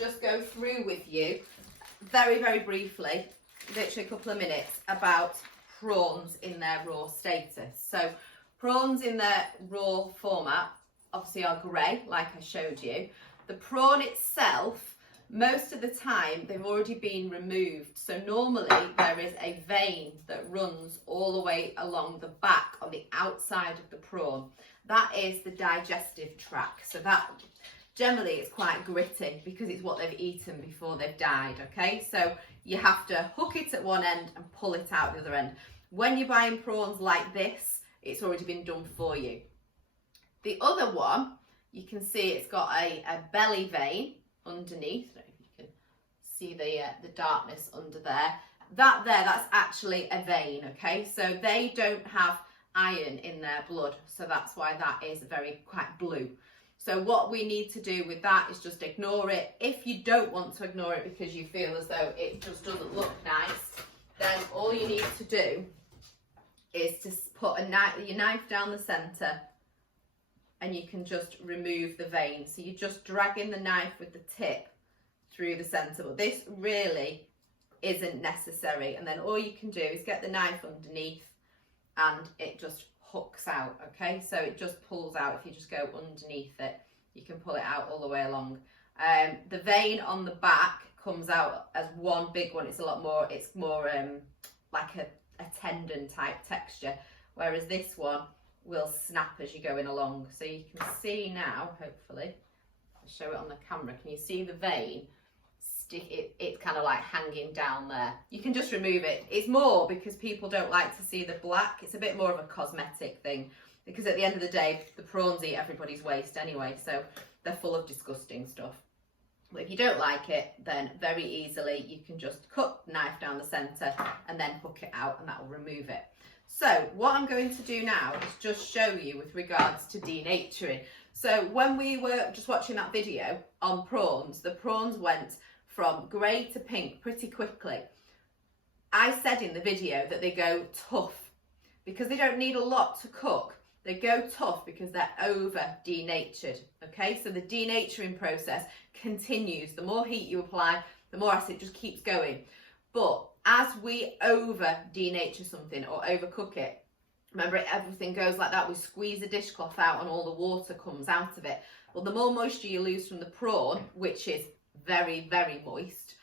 just go through with you very, very briefly, literally a couple of minutes, about prawns in their raw status. So prawns in their raw format obviously are grey, like I showed you. The prawn itself, most of the time they've already been removed. So normally there is a vein that runs all the way along the back on the outside of the prawn. That is the digestive tract. So that generally it's quite gritty because it's what they've eaten before they've died, okay? So you have to hook it at one end and pull it out the other end. When you're buying prawns like this, it's already been done for you. The other one, you can see it's got a belly vein underneath. I don't know if you can see the darkness under there. That's actually a vein, okay? So they don't have iron in their blood, so that's why that is quite blue. So what we need to do with that is just ignore it. If you don't want to ignore it because you feel as though it just doesn't look nice, then all you need to do is to put your knife down the centre, and you can just remove the vein. So you're just dragging the knife with the tip through the centre, but this really isn't necessary. And then all you can do is get the knife underneath and it just hooks out, okay? So it just pulls out. If you just go underneath it, you can pull it out all the way along. The vein on the back comes out as one big one. It's more like a tendon type texture, whereas this one will snap as you're going along. So you can see now, hopefully, I'll show it on the camera. Can you see the vein? It's kind of like hanging down there. You can just remove it. It's more because people don't like to see the black. It's a bit more of a cosmetic thing, because at the end of the day, the prawns eat everybody's waste anyway, so they're full of disgusting stuff. But if you don't like it, then very easily you can just cut the knife down the centre and then hook it out, and that will remove it. So what I'm going to do now is just show you with regards to denaturing. So when we were just watching that video on prawns, the prawns went from grey to pink pretty quickly. I said in the video that they go tough because they don't need a lot to cook. They go tough because they're over denatured, okay? So the denaturing process continues. The more heat you apply, the more acid just keeps going. But as we over denature something or overcook it, remember everything goes like that. We squeeze the dishcloth out and all the water comes out of it. Well, the more moisture you lose from the prawn, which is very, very moist,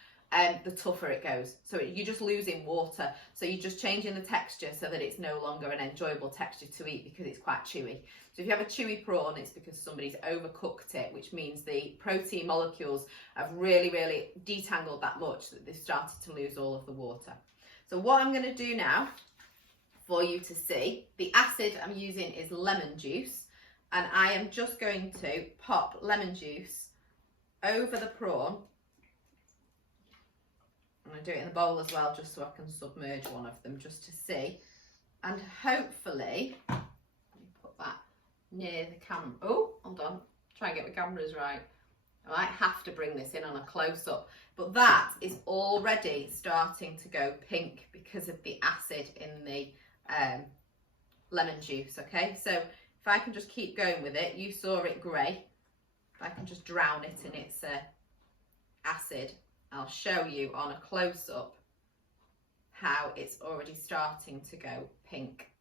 the tougher it goes. So you're just losing water. So you're just changing the texture so that it's no longer an enjoyable texture to eat because it's quite chewy. So if you have a chewy prawn, it's because somebody's overcooked it, which means the protein molecules have really, really detangled that much that they've started to lose all of the water. So what I'm going to do now for you to see, the acid I'm using is lemon juice, and I am just going to pop lemon juice over the prawn. I'm going to do it in the bowl as well, just so I can submerge one of them just to see. And hopefully, let me put that near the camera. Oh, hold on, try and get the cameras right. I might have to bring this in on a close-up, but that is already starting to go pink because of the acid in the lemon juice, okay? So if I can just keep going with it, you saw it grey. If I can just drown it in its acid, I'll show you on a close-up how it's already starting to go pink.